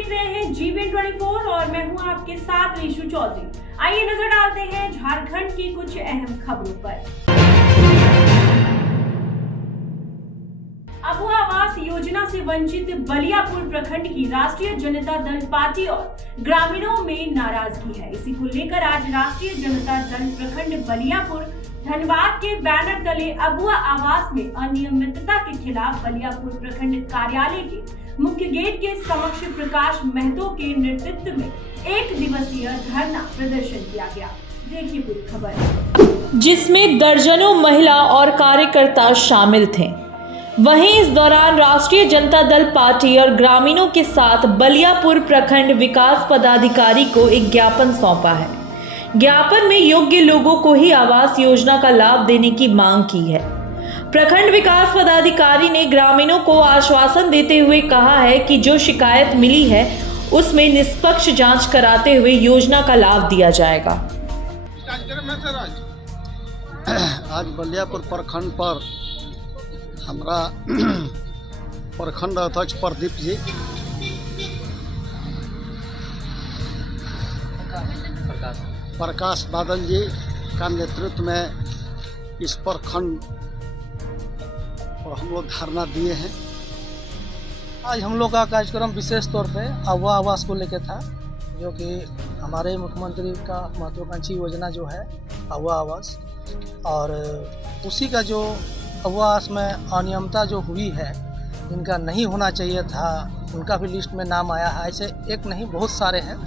देख रहे हैं GBN24 और मैं हूं आपके साथ ऋषु चौधरी। आइए नजर डालते हैं झारखंड की कुछ अहम खबरों पर। अबुआ आवास योजना से वंचित बलियापुर प्रखंड की राष्ट्रीय जनता दल पार्टी और ग्रामीणों में नाराजगी है। इसी को लेकर आज राष्ट्रीय जनता दल प्रखंड बलियापुर धनबाद के बैनर तले अबुआ आवास में अनियमितता के खिलाफ बलियापुर प्रखंड कार्यालय के मुख्य गेट के समक्ष प्रकाश महतो के नेतृत्व में 1 दिवसीय धरना प्रदर्शन किया गया। देखिए पूरी खबर, जिसमें दर्जनों महिला और कार्यकर्ता शामिल थे। वहीं इस दौरान राष्ट्रीय जनता दल पार्टी और ग्रामीणों के साथ बलियापुर प्रखंड विकास पदाधिकारी को एक ज्ञापन सौंपा है। ज्ञापन में योग्य लोगों को ही आवास योजना का लाभ देने की मांग की है। प्रखंड विकास पदाधिकारी ने ग्रामीणों को आश्वासन देते हुए कहा है कि जो शिकायत मिली है उसमें निष्पक्ष जांच कराते हुए योजना का लाभ दिया जाएगा। आज बलियापुर प्रखंड पर हमारा प्रखंड अध्यक्ष प्रदीप जी प्रकाश बादल जी का नेतृत्व में इस प्रखंड और हम लोग धरना दिए हैं। आज हम लोग का कार्यक्रम विशेष तौर पे अबुआ आवास को लेकर था, जो कि हमारे मुख्यमंत्री का महत्वाकांक्षी योजना जो है अबुआ आवास, और उसी का जो अबुआ आवास में अनियमितता जो हुई है, इनका नहीं होना चाहिए था, उनका भी लिस्ट में नाम आया है। ऐसे एक नहीं बहुत सारे हैं।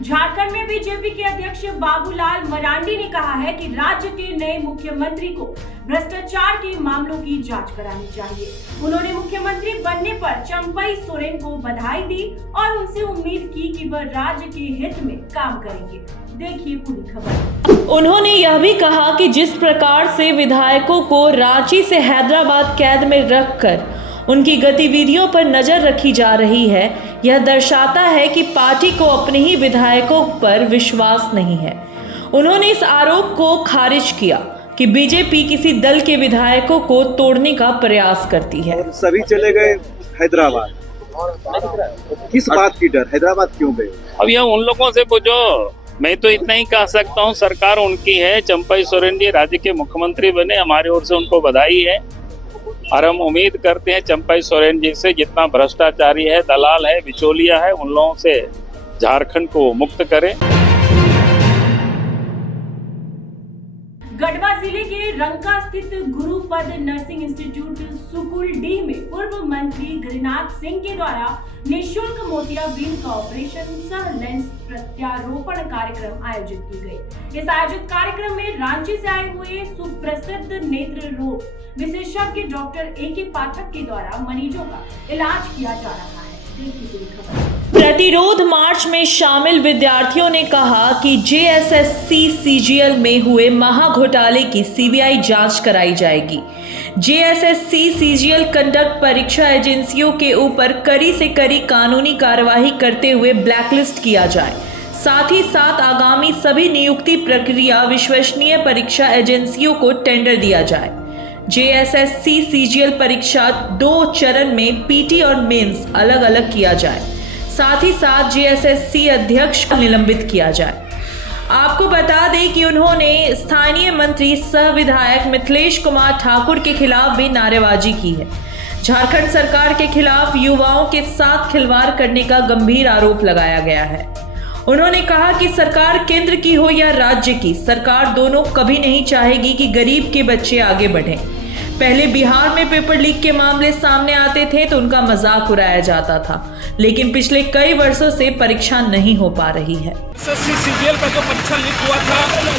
झारखंड में बीजेपी के अध्यक्ष बाबूलाल मरांडी ने कहा है कि राज्य के नए मुख्यमंत्री को भ्रष्टाचार के मामलों की जांच करानी चाहिए। उन्होंने मुख्यमंत्री बनने पर चंपई सोरेन को बधाई दी और उनसे उम्मीद की कि वह राज्य के हित में काम करेंगे। देखिए पूरी खबर। उन्होंने यह भी कहा कि जिस प्रकार से विधायकों को रांची से हैदराबाद कैद में रखकर उनकी गतिविधियों पर नजर रखी जा रही है, यह दर्शाता है कि पार्टी को अपने ही विधायकों पर विश्वास नहीं है। उन्होंने इस आरोप को खारिज किया कि बीजेपी किसी दल के विधायकों को तोड़ने का प्रयास करती है। और सभी चले गए हैदराबाद, किस बात की डर? हैदराबाद क्यों गए? अब यह उन लोगों से पूछो। मैं तो इतना ही कह सकता हूँ, सरकार उनकी है। चंपई सोरेन जी राज्य के मुख्यमंत्री बने, हमारी ओर से उनको बधाई है और हम उम्मीद करते हैं चंपई सोरेन जी से जितना भ्रष्टाचारी है, दलाल है, बिचौलिया है, उन लोगों से झारखंड को मुक्त करें। गढ़वा जिले के रंका स्थित गुरुपद नर्सिंग इंस्टीट्यूट सुकुलडीह में पूर्व मंत्री गिरिनाथ सिंह के द्वारा निःशुल्क मोतियाबिंद का ऑपरेशन सह लेंस प्रत्यारोपण कार्यक्रम आयोजित की गई। इस आयोजित कार्यक्रम में रांची से आए हुए सुप्रसिद्ध नेत्र रोग विशेषज्ञ डॉक्टर AK पाठक के द्वारा मरीजों का इलाज किया जा रहा है। देखिए पूरी खबर। प्रतिरोध मार्च में शामिल विद्यार्थियों ने कहा कि JSSC CGL में हुए महाघोटाले की CBI जांच कराई जाएगी। JSSC CGL कंडक्ट परीक्षा एजेंसियों के ऊपर कड़ी से कड़ी कानूनी कार्यवाही करते हुए ब्लैकलिस्ट किया जाए। साथ ही साथ आगामी सभी नियुक्ति प्रक्रिया विश्वसनीय परीक्षा एजेंसियों को टेंडर दिया जाए। JSSC CGL परीक्षा 2 चरण में PT और मेंस अलग अलग किया जाए। साथ ही साथ JSSC अध्यक्ष को निलंबित किया जाए। आपको बता दें कि उन्होंने स्थानीय मंत्री सह विधायक मिथिलेश कुमार ठाकुर के खिलाफ भी नारेबाजी की है। झारखंड सरकार के खिलाफ युवाओं के साथ खिलवाड़ करने का गंभीर आरोप लगाया गया है। उन्होंने कहा कि सरकार केंद्र की हो या राज्य की, सरकार दोनों कभी नहीं चाहेगी कि गरीब के बच्चे आगे बढ़ें। पहले बिहार में पेपर लीक के मामले सामने आते थे तो उनका मजाक उड़ाया जाता था, लेकिन पिछले कई वर्षों से परीक्षा नहीं हो पा रही है। CGL का जो परीक्षा लीक हुआ था,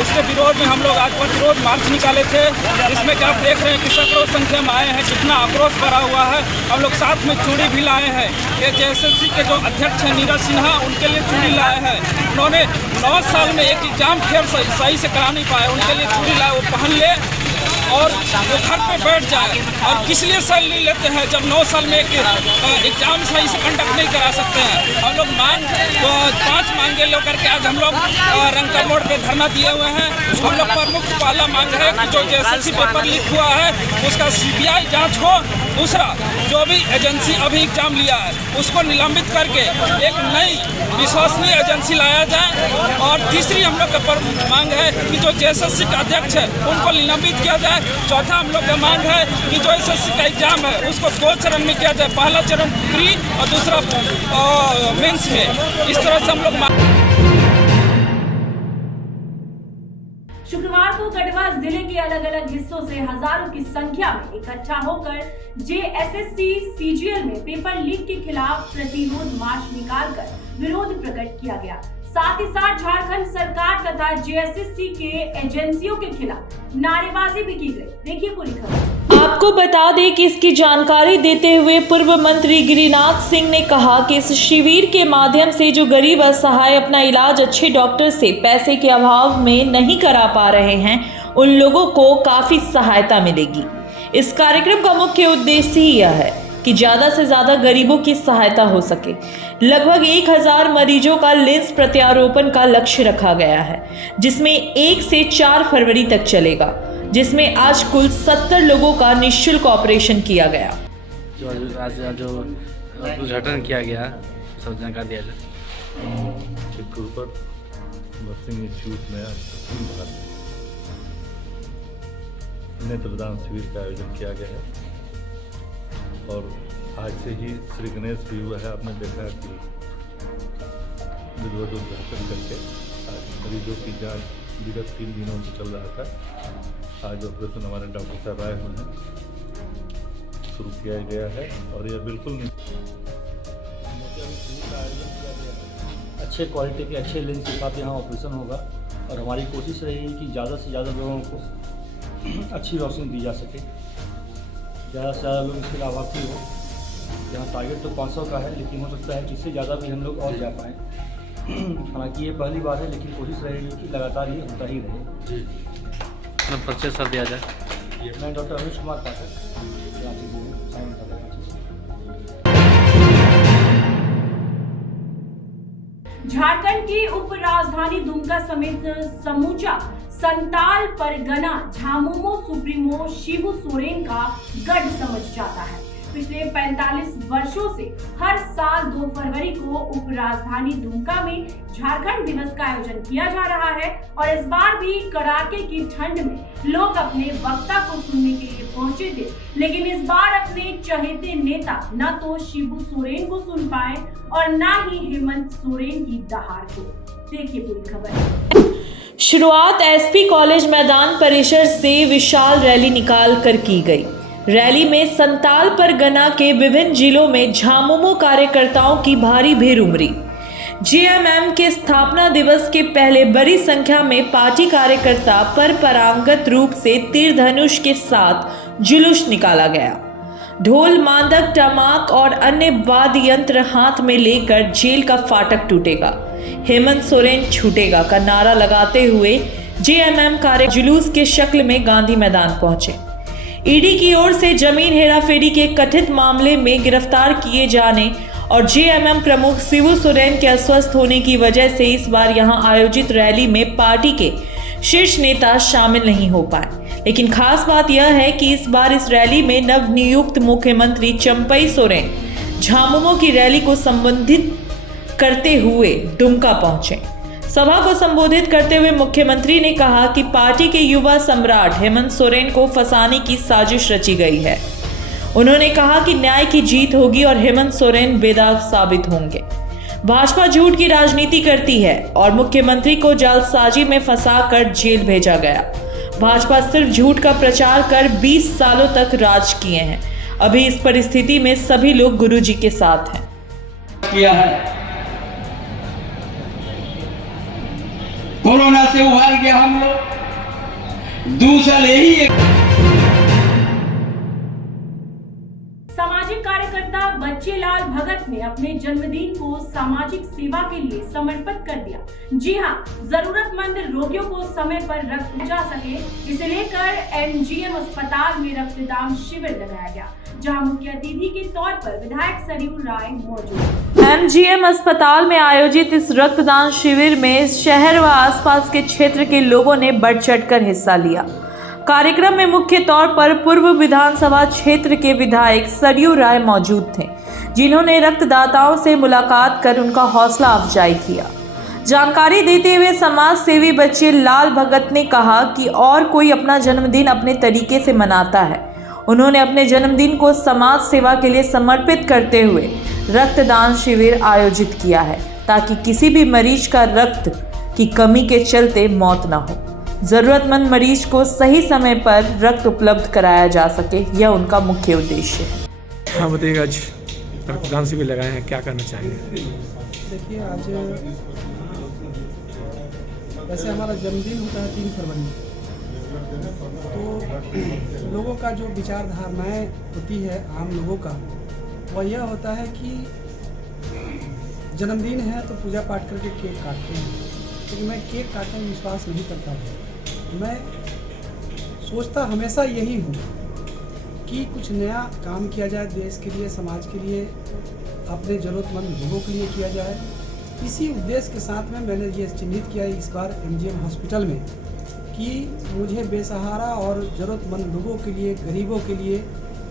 उसके विरोध में हम लोग आज प्रतिरोध मार्च निकाले थे, जिसमें कि आप देख रहे हैं कि सैकड़ों संख्या में आए हैं, कितना आक्रोश भरा हुआ है। हम लोग साथ में चूड़ी भी लाए हैं। ये JSSC के जो अध्यक्ष हैं नीरज सिन्हा, उनके लिए चूड़ी लाए हैं। उन्होंने 9 साल में एक एग्जाम फेयर सही से करा नहीं पाए, उनके लिए चूड़ी लाए, वो पहन ले और वो घर पे बैठ जाए। और किस लिए सैलरी लेते हैं जब 9 साल में एक एग्जाम सही से कंडक्ट नहीं करा सकते हैं। हम लोग 5 मांगे लेकर के आज हम लोग रंका मोड़ पे धरना दिए हुए हैं। हम लोग प्रमुख पहला मांग है कि जो JSSC पेपर लीक हुआ है उसका CBI जांच हो दूसरा, जो भी एजेंसी अभी एग्जाम लिया है उसको निलंबित करके एक नई विश्वसनीय एजेंसी लाया जाए। और तीसरी हम लोग का मांग है कि जो JSSC का अध्यक्ष है उनको निलंबित किया जाए। चौथा हम लोग का मांग है कि जो SSC का एग्जाम है उसको 2 चरण में किया जाए, पहला चरण प्री और दूसरा मेंस में। इस तरह से हम लोग शुक्रवार को गढ़वा जिले के अलग अलग हिस्सों से हजारों की संख्या में इकट्ठा होकर JSSC CGL में पेपर लीक के खिलाफ प्रतिरोध मार्च निकालकर विरोध प्रकट किया गया। साथ ही साथ झारखंड सरकार तथा JSSC के एजेंसियों के खिलाफ नारेबाजी भी की गई। देखिए पूरी खबर। आपको बता दें कि इसकी जानकारी देते हुए पूर्व मंत्री गिरिनाथ सिंह ने कहा कि इस शिविर के माध्यम से जो गरीब असहाय अपना इलाज अच्छे डॉक्टर से पैसे के अभाव में नहीं करा पा रहे हैं, उन लोगों को काफी सहायता मिलेगी। इस कार्यक्रम का मुख्य उद्देश्य ही यह है कि ज़्यादा से ज़्यादा गरीबों की सहायता हो सके। लगभग 1000 मरीजों का लेंस प्रत्यारोपण का लक्ष्य रखा गया है, जिसमें 1 से 4 फरवरी तक चलेगा, जिसमें आज कुल 70 लोगों का निःशुल्क ऑपरेशन किया गया। जो उद्घाटन किया गया सब जानकारी दिया जाए। चित्रकूट नर्सिंग इंस्टीट्यूट में दक्षिण भारत नेत्रदान शिविर का आयोजन किया गया है और आज से ही श्री गणेश भी हुआ है। आपने देखा कि विधिवत उद्घाटन करके आज मरीजों की जांच विगत 3 दिनों से चल रहा था। आज ऑपरेशन हमारे डॉक्टर साहब आए हुए हैं, शुरू किया गया है और यह बिल्कुल नहीं अच्छे क्वालिटी के अच्छे लेंस के साथ यहाँ ऑपरेशन होगा और हमारी कोशिश रहेगी कि ज़्यादा से ज़्यादा लोगों को अच्छी रोशनी दी जा सके, ज़्यादा से ज़्यादा लोग इसके लाभार्थी हो। यहाँ टारगेट तो 500 का है, लेकिन हो सकता है कि इससे ज़्यादा भी हम लोग और जा पाएँ। हालांकि ये पहली बार है, लेकिन कोशिश रहेगी कि लगातार ये होता ही रहे। जी, मतलब परिचय सर दिया जाए। मैं डॉक्टर अमित कुमार पाठक, रांची से साइन कर रहा हूँ। झारखंड की उप राजधानी दुमका समेत समूचा संताल परगना झामुमो सुप्रीमो शिबू सोरेन का गढ़ समझ जाता है। पिछले 45 वर्षों से हर साल 2 फरवरी को उप राजधानी दुमका में झारखंड दिवस का आयोजन किया जा रहा है और इस बार भी कड़ाके की ठंड में लोग अपने वक्ता को सुनने के लिए पहुंचे थे, लेकिन इस बार अपने चहेते नेता न तो शिबू सोरेन को सुन पाए और न ही हेमंत सोरेन की दहाड़ को। देखिए पूरी खबर। शुरुआत SP कॉलेज मैदान परिसर से विशाल रैली निकाल कर की गई। रैली में संताल परगना के विभिन्न जिलों में झामुमो कार्यकर्ताओं की भारी भीड़ उमड़ी। JMM के स्थापना दिवस के पहले बड़ी संख्या में पार्टी कार्यकर्ता परंपरागत रूप से तीर धनुष के साथ जुलूस निकाला गया। ढोल, मांदक, टमाक और अन्य वाद्य यंत्र हाथ में लेकर जेल का फाटक टूटेगा, हेमंत सोरेन छूटेगा का नारा लगाते हुए JMM कार्य जुलूस के शक्ल में गांधी मैदान पहुंचे। ईडी की ओर से जमीन हेराफेरी के कथित मामले में गिरफ्तार किए जाने और JMM प्रमुख शिबू सोरेन के अस्वस्थ होने की वजह से इस बार यहां आयोजित रैली में पार्टी के शीर्ष नेता शामिल नहीं हो पाए। लेकिन खास बात यह है कि इस बार इस रैली में नवनियुक्त मुख्यमंत्री चंपई सोरेन झामुमो की रैली को संबोधित करते हुए दुमका पहुंचे। सभा को संबोधित करते हुए मुख्यमंत्री ने कहा कि पार्टी के युवा सम्राट हेमंत सोरेन को फंसाने की साजिश रची गई है। उन्होंने कहा कि न्याय की जीत होगी और हेमंत सोरेन बेदाग साबित होंगे। भाजपा झूठ की राजनीति करती है और मुख्यमंत्री को जालसाजी में फंसाकर जेल भेजा गया। भाजपा सिर्फ झूठ का प्रचार कर 20 सालों तक राज किए हैं। अभी इस परिस्थिति में सभी लोग गुरुजी के साथ हैं। किया है, कोरोना से उभर गया हम लोग। दूसरा यही सामाजिक कार्यकर्ता बच्चेलाल भगत ने अपने जन्मदिन को सामाजिक सेवा के लिए समर्पित कर दिया। जी हां, जरूरतमंद रोगियों को समय पर रक्त पहुंचा सके, इसे लेकर MGM अस्पताल में रक्तदान शिविर लगाया गया, जहां मुख्य अतिथि के तौर पर विधायक सरयू राय मौजूद। MGM अस्पताल में आयोजित इस रक्तदान शिविर में शहर व आसपास के क्षेत्र के लोगों ने बढ़ चढ़कर हिस्सा लिया। कार्यक्रम में मुख्य तौर पर पूर्व विधानसभा क्षेत्र के विधायक सरयू राय मौजूद थे, जिन्होंने रक्तदाताओं से मुलाकात कर उनका हौसला अफजाई किया। जानकारी देते हुए समाज सेवी बच्चे लाल भगत ने कहा कि और कोई अपना जन्मदिन अपने तरीके से मनाता है। उन्होंने अपने जन्मदिन को समाज सेवा के लिए समर्पित करते हुए रक्तदान शिविर आयोजित किया है, ताकि किसी भी मरीज का रक्त की कमी के चलते मौत न हो। जरूरतमंद मरीज को सही समय पर रक्त उपलब्ध कराया जा सके, यह उनका मुख्य उद्देश्य है। हाँ बताइएगा, आज रक्तदान शिविर लगाए हैं, क्या करना चाहिए? देखिए, आज वैसे हमारा जन्मदिन होता है 3 फरवरी, तो लोगों का जो विचारधारणाएँ होती है आम लोगों का, वह यह होता है कि जन्मदिन है तो पूजा पाठ करके केक काटते हैं, लेकिन मैं केक काटने में विश्वास नहीं करता हूँ। मैं सोचता हमेशा यही हूँ कि कुछ नया काम किया जाए, देश के लिए, समाज के लिए, अपने ज़रूरतमंद लोगों के लिए किया जाए। इसी उद्देश्य के साथ में मैंने ये चिन्हित किया इस बार MGM हॉस्पिटल में कि मुझे बेसहारा और ज़रूरतमंद लोगों के लिए, गरीबों के लिए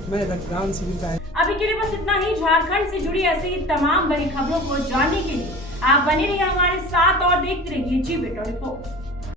मैं रक्तदान शिविर का। अभी के लिए बस इतना ही। झारखंड से जुड़ी ऐसी तमाम बड़ी खबरों को जानने के लिए आप बने रहिए हमारे साथ और देखते रहिए GV24।